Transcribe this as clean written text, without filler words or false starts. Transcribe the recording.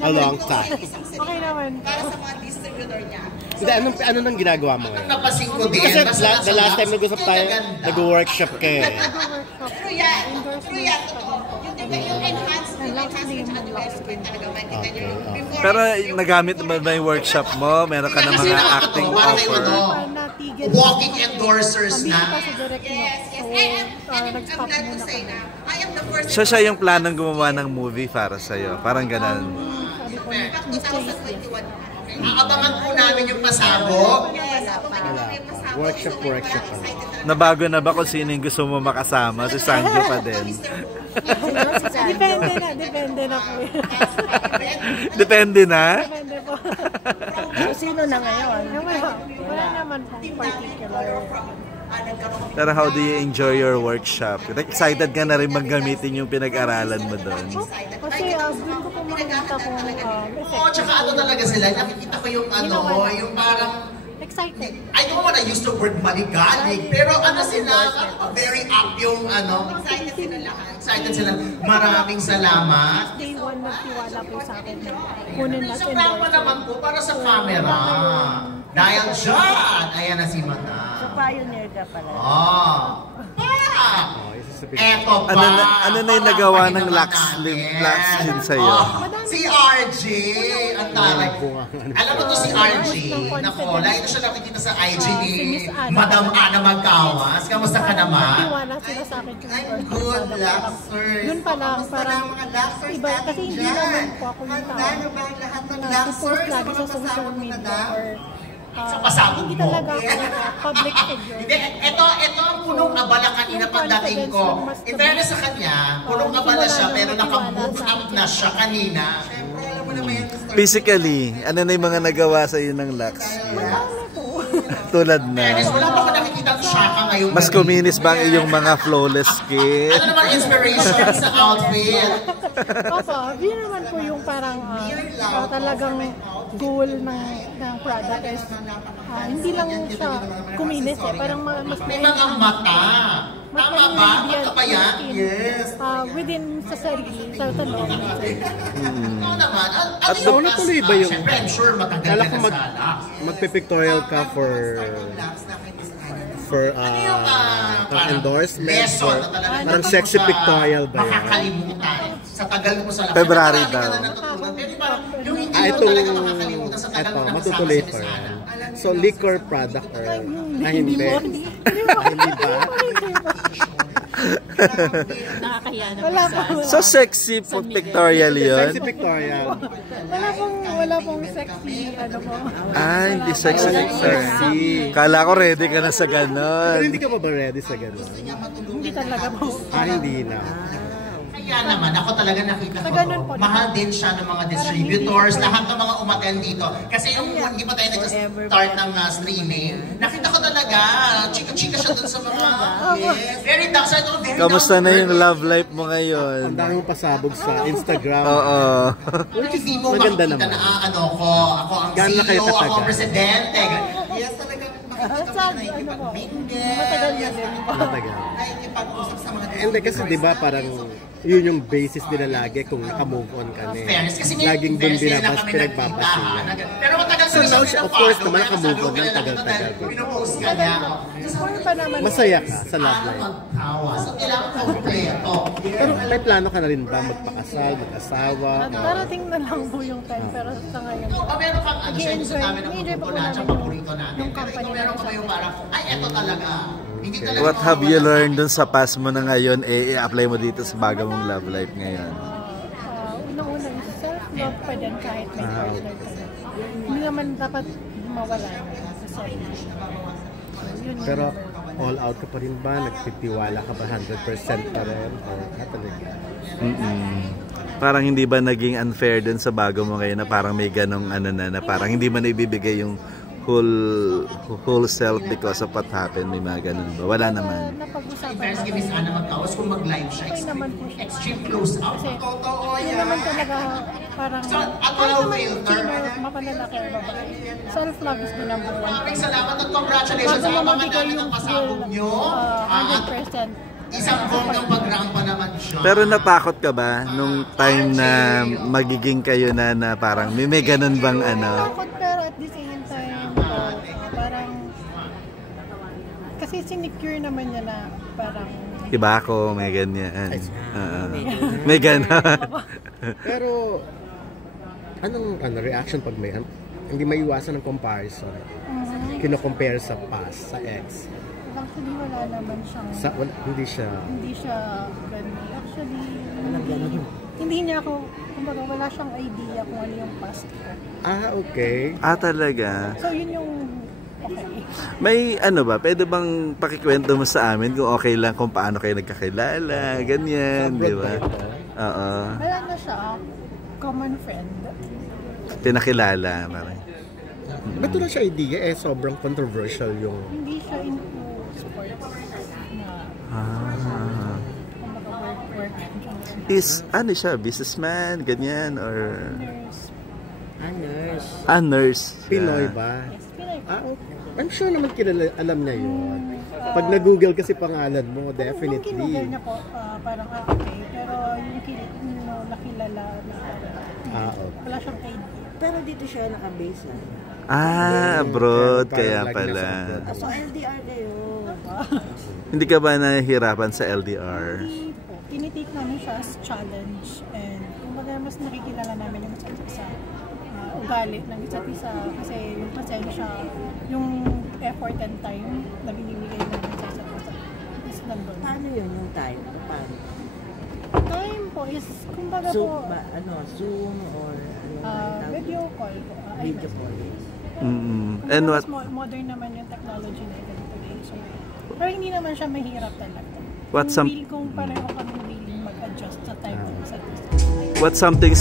a long time. Okay naman. Para sa mga distributor niya. Hindi, ano nang ginagawa mo ngayon? Napasin ko din. Kasi the last time nag-usap tayo, nag-workship ka eh. True yan. True yan. Yung enhancement siya at development talaga makikita niyo yung before. Pero nagamit naman ba yung workshop mo? Meron ka ng mga acting offer? Walking endorsers na. Yes. I'm glad to say na I am the first. So siya yung planong gumawa ng movie para sa'yo? Parang ganun. 2021. Aabangan po namin yung pasabog. Yes, abangan namin yung pasabog. Workshop. Nabago na ba kung sino yung gusto mo makasama? Si Sanjo pa din. Depende na po. Depende na? Depende po. So, sino na ngayon? Wala naman pong particular. Pero how do you enjoy your workshop? Excited ka na rin maggamitin yung pinag-aralan mo doon? Kasi doon ko po makikita po Oo, tsaka ano talaga sila, nakikita ko yung yung parang excited. I don't wanna use the word maligalig, pero ano sila, very up yung excited sila lahat. Excited sila. Maraming salamat. Day one, nagtiwala po sa akin na kunin natin. Sobrang pa naman po para sa camera. Dahil dyan, ayan na si Mata. So, pioneer ka pala. Eto pa. Ano na yung nagawa ng Lux Slim sa'yo? Si RJ. Ang taray. Alam mo to si RJ. Nako, lagi na siya nakikita sa IG ni Madam Ana Magkawas. Kamusta ka naman? Nagtiwala sila sa akin. I'm good, Luxers. Yun pa lang, parang iba. Kasi hindi naman po ako yung tao. Nag-post lagi sa social media or sa pasabog hindi mo. talaga ako public figure. Hindi, ito ang punong abala kanina pagdating ko. In fairness sa kanya, punong abala siya pero naka-move up na siya kanina. Siyempre, alam mo naman yan. Physically, ano na yung mga nagawa sa'yo ng Lux? Tulad na. Wala pa ko nakikita ang shaka ngayong Mas kuminis ba ang iyong mga flawless skin? Ano naman inspiration sa outfit? Opo, yun naman po yung parang talagang goal ng product is hindi lang siya kuminis eh, parang mas may mga mata. Tama ba? Mata ba yan? Yes. Within sa sarili, sa loob. Ikaw naman, At natuloy ba yung... siyempre, I'm sure Kala ko magpe-pictorial ka for endorsement or parang sexy pictorial ba yan? Makakalimutan. Sa tagal mo sa February daw. Pero parang yung hindi mo Itong, talaga makakalimutan sa tagal mo matutuloy pa yan. So, liquor product or... hindi. Hindi ba? Nakakaya naman. Wala po. So sexy pictorial yun? Sexy pictorial. Wala pong sexy, po. Hindi sexy pictorial. Kala ko ready ka na sa Pero ganon. hindi ka pa ba ready sa gano'n? Hindi talaga po. Hindi na. Kaya naman, ako talaga nakita ko ganun po. mahal din siya ng mga distributors, lahat ng mga umattend dito. Kasi yung hindi pa tayo nag-start ng streaming, nakita ko talaga, chika-chika siya dun sa mga, very dark side. Kamusta na yung love life mo ngayon? Ang daming pasabog sa Instagram. Oo. Hindi mo maganda makikita naman. na ako ang CEO, ako ang presidente. Yes, talaga makikita mo na nakikipag-mingle. Matagal na din. Matagal. Nakikipag-usap sa mga Hindi kasi di ba parang yun yung basis nila lagi kung naka-move on ka na eh. fairness. Kasi Laging dun binabas, kami pinagbabasihan. Pero matagal So now, of course naman, naka-move on ng tagal-tagal. Pinupost ka niya. Masaya ka sa love life. So, kailangan kompleto. Pero may plano ka na rin ba magpakasal, mag-asawa? Darating na lang po yung time, pero sa ngayon po. O meron kang ano, siya gusto namin ng Enjoy grupo po na namin siya paborito natin. yung Pero ikaw company meron ka ba yung parang, ay eto talaga. Hindi talaga. What have you learned dun sa past mo na ngayon, i-apply mo dito sa bago mong love life ngayon? Una-una is self-love pa din kahit may partner ka na. Hindi naman dapat mawala sa self-love. Pero all out ka pa rin ba? Nagtitiwala ka ba 100% pa rin? Or talaga? Parang hindi ba naging unfair dun sa bago mo ngayon na parang may ganong ano na parang hindi man ibibigay yung whole self because of what happened, may mga ganun ba? Wala naman. Napag-usapan First, give Miss Ana magkawas kung mag-live siya. Extreme close-up. Totoo Hindi yan. naman talaga parang kahit naman sino mapalalaki or babae. Self-love is the number one. Maraming salamat at congratulations sa mga namin ng pasabog nyo. 100%. Isang bonggang pagrampa naman siya. Pero natakot ka ba nung time na magiging kayo na parang may ganun bang ano? Takot pero at the same time, parang kasi sinecure naman niya na parang Iba ako, may ganyan. May ganun. Pero, anong reaction pag may, hindi maiwasan ng comparison? Kino-compare sa past, sa ex. actually wala naman siyang Hindi siya ganun. Actually, hindi niya ako, kumbaga wala siyang idea kung ano yung past ko. Okay. Talaga? So yun yung okay. May ano ba, pwede bang pakikwento mo sa amin kung okay lang kung paano kayo nagkakilala, ganyan, di ba? Oo. Wala na siya, common friend. Pinakilala, parang. Ba't wala siya idea? Sobrang controversial yung... Hindi siya into sports na kumbaga work. Is, ano siya, businessman, ganyan, or... Nurse. Nurse. Nurse. Pinoy ba? Yes, Pinoy. Okay. I'm sure naman alam niya yun. Pag na-google kasi pangalan mo, definitely. Nung kinugel niya po, parang okay. Pero yung nakilala na Okay. wala siyang idea. Pero dito siya naka-base. Abroad, kaya Parang pala. So LDR kayo. Hindi ka ba nahihirapan sa LDR? Hindi po. Tinitake namin siya as challenge and kumbaga mas nakikilala namin yung isa't isa. Ugali ng isa't isa kasi yung pasensya, yung effort and time na binibigay namin sa isa't isa is nandun. Paano yun yung time? Paano? Time po is kumbaga Zoom, po Zoom or ano? video call po. Video call. And what? Modern naman yung technology na ito today. So, pero hindi naman siya mahirap talaga. Kung pareho kami willing mag-adjust sa time ng isa't isa. What something